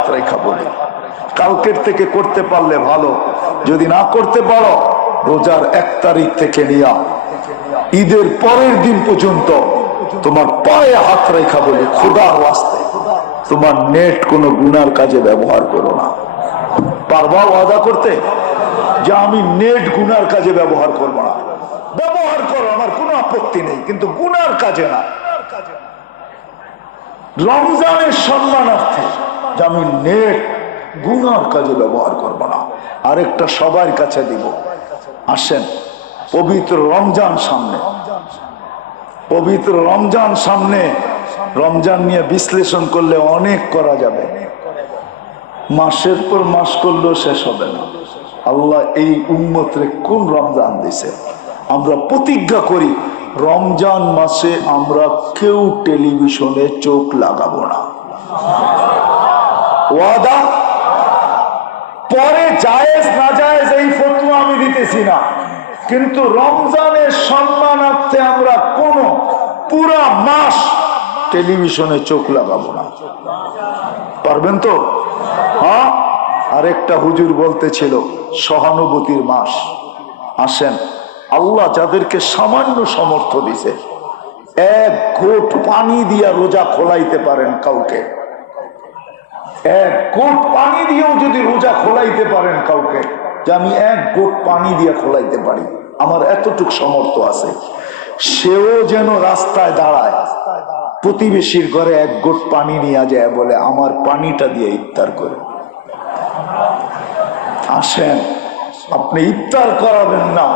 রেখা বলি, কালকের থেকে করতে পারলে ভালো, যদি না করতে পারো রোজার 1 তারিখ থেকে নিয়ে ঈদের পরের দিন পর্যন্ত তোমার পায়ে হাত রেখা বলি, খোদার ওয়াস্তে তোমার নেট কোনো গুনার কাজে ব্যবহার করো না। পারবা ওয়াদা করতে যে আমি নেট গুনার কাজে ব্যবহার করবো না? ব্যবহার করো, আমার কোনো আপত্তি নেই, কিন্তু গুনার কাজে না। রমজানের সম্মানার্থে যে আমি নেট গুনার কাজে ব্যবহার করব না। আরেকটা সবার কাছে দিব, আসেন পবিত্র রমজান সামনে, পবিত্র রমজান সামনে, রমজান নিয়ে বিশ্লেষণ করলে অনেক করা যাবে, মাসের পর মাস করলেও শেষ হবে না। আল্লাহ এই উম্মতরে কোন রমজান দিছে? আমরা প্রতিজ্ঞা করি রমজান মাসে আমরা কেউ টেলিভিশনে চোখ লাগাবো না। ওয়াদা? পরে জায়েজ না জায়েজ এই ফতোয়া আমি দিতেছি না, কিন্তু রমজানের সম্মানার্থে আমরা কোন পুরা মাস টেলিভিশনে চোখ লাগাবো না। পারবেন তো? হ্যাঁ। আরেকটা হুজুর বলতেছিল সহানুভূতির মাস। আসেন, আল্লাহ যাদেরকে সামান্য সমর্থ দিছে, 1 ঘোট পানি দিয়া রোজা খোলাইতে পারেন কাউকে, 1 ঘোট পানি দিয়েও যদি রোজা খোলাইতে পারেন কাউকে, যে আমি 1 ঘোট পানি দিয়ে খোলাইতে পারি, আমার এতটুক সমর্থ আছে, সেও যেন রাস্তায় দাঁড়ায় প্রতিবেশীর ঘরে 1 ঘোট পানি নিয়ে যায়, বলে আমার পানিটা দিয়ে ইফতার করে। আসেন, আপনি ইফতার করাবেন না,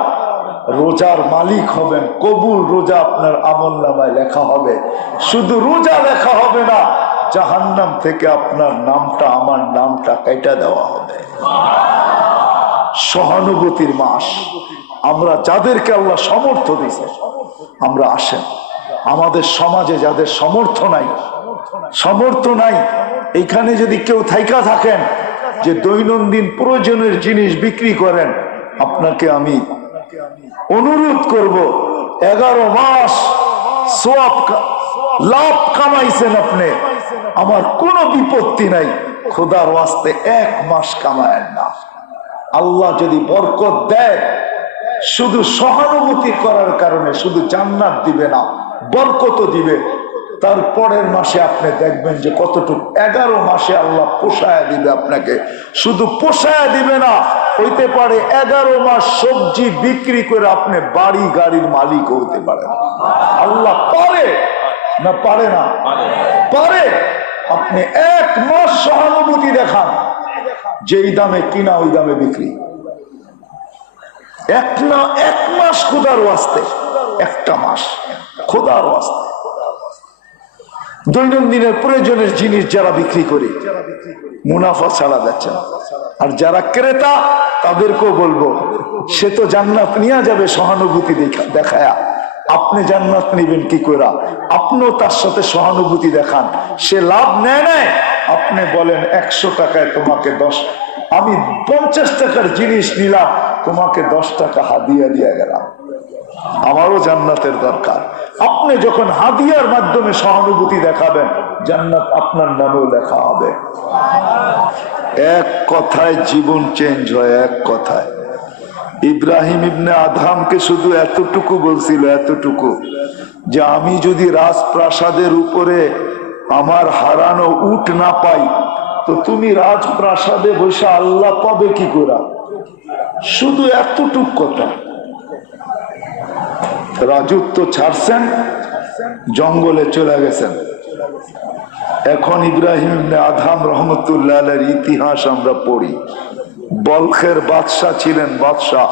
রোজার মালিক হবেন, কবুল রোজা আপনার আমলনামায় লেখা হবে। শুধু রোজা লেখা হবে না, জাহান্নাম থেকে আপনার নামটা আমার নামটা কেটে দেওয়া হবে। সহানুভূতির মাস, আমরা যাদেরকে আল্লাহ সমর্থ দিয়েছে আমরা, আসেন আমাদের সমাজে যাদের সমর্থ নাই, এইখানে যদি কেউ থাইকা থাকেন যে দৈনন্দিন প্রয়োজনের জিনিস বিক্রি করেন, আপনাকে আমি অনুরোধ করব, 11 মাস সওয়াব লাভ কামাইছেন আপনি, আমার কোনো বিপত্তি নাই, খোদার ওয়াস্তে 1 মাস কামায়েন না। আল্লাহ যদি বরকত দেয়, শুধু সহানুভূতি করার কারণে শুধু জান্নাত দিবে না, বরকতও দিবে। তারপরের মাসে আপনি দেখবেন যে কতটুকু 11 মাসে আল্লাহ পোষায় দিবে আপনাকে। শুধু পোষায় দিবে না, হইতে পারে 11 মাস সবজি বিক্রি করে আপনি বাড়ি গাড়ির মালিক হইতে পারেন। আল্লাহ পারে না? পারে না? পারে। আপনি 1 মাস সহানুভূতি দেখান, যেই দামে কিনা ওই দামে বিক্রি। 1 মাস খোদার ওয়াস্তে, 1টা মাস খোদার ওয়াস্তে দৈনন্দিনের প্রয়োজনের জিনিস যারা বিক্রি করে মুনাফা ছাড়া যাচ্ছে না। আর যারা ক্রেতা তাদেরকেও বলবো, সে তো জান্নাত নিয়ে যাবে সহানুভূতি দেখায়া, আপনি জান্নাত নিবেন কি করে? আপনিও তার সাথে সহানুভূতি দেখান। সে লাভ নেয়, আপনি বলেন 100 টাকায় তোমাকে 10, আমি 50 টাকার জিনিস নিলাম, তোমাকে 10 টাকা হাদিয়া দিয়ে গেলাম, আমারও জান্নাতের দরকার। আপনি যখন হাদিয়ার মাধ্যমে সহানুভূতি দেখাবেন, জান্নাত আপনার নামেও লেখা হবে। এক কথায় জীবন চেঞ্জ হয়, এক কথায়। ইব্রাহিম ইবনে আদহামকে শুধু এতটুকু বলছিল, এতটুকু, যে আমি যদি রাজপ্রাসাদের উপরে আমার হারানো উট না পাই, তো তুমি রাজপ্রাসাদে বসে আল্লাহ পাবে কি করে? শুধু এতটুক কথা। রাজত্ব ছাড়ছেন, জঙ্গলে চলে গেছেন। এখন ইব্রাহিম ইবনে আদহাম রহমতুল্লাহ আলাইহির ইতিহাস আমরা পড়ি। বলখের বাদশাহ ছিলেন, বাদশাহ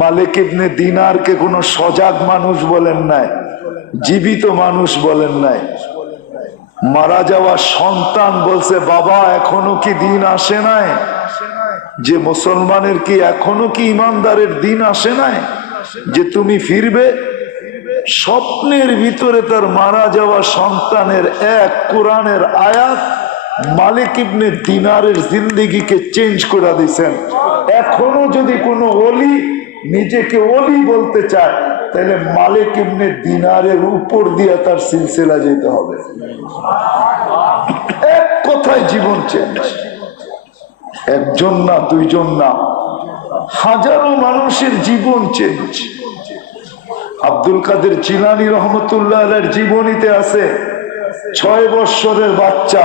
মালিক ইবনে দিনারকে কোনো সজাগ মানুষ বলেন নাই, জীবিত মানুষ বলেন নাই। মারা যাওয়া সন্তান বলছে, বাবা এখনো কি দিন আসে নাই? যে মুসলমানের কি এখনো কি ইমানদারের দিন আসে নাই যে তুমি ফিরবে? স্বপ্নের ভিতরে তার মারা যাওয়া সন্তানের এক কোরআনের আয়াত মালিক ইবনে দিনারের জিন্দেগিকে চেঞ্জ করে দিয়েছেন। এখনো যদি কোনো ওলি নিজেকে ওলি বলতে চায়, তাহলে মালিক ইবনে দিনারের উপর দিয়ে তার সিলসিলা যেতে হবে। এক কথায় জীবন চেঞ্জ। একজন না, দুইজন না, হাজারো মানুষের জীবন চেঞ্জ। আব্দুল কাদের জিলানী রহমতুল্লাহ আলাইহির জীবনীতে আছে 6 বৎসরের বাচ্চা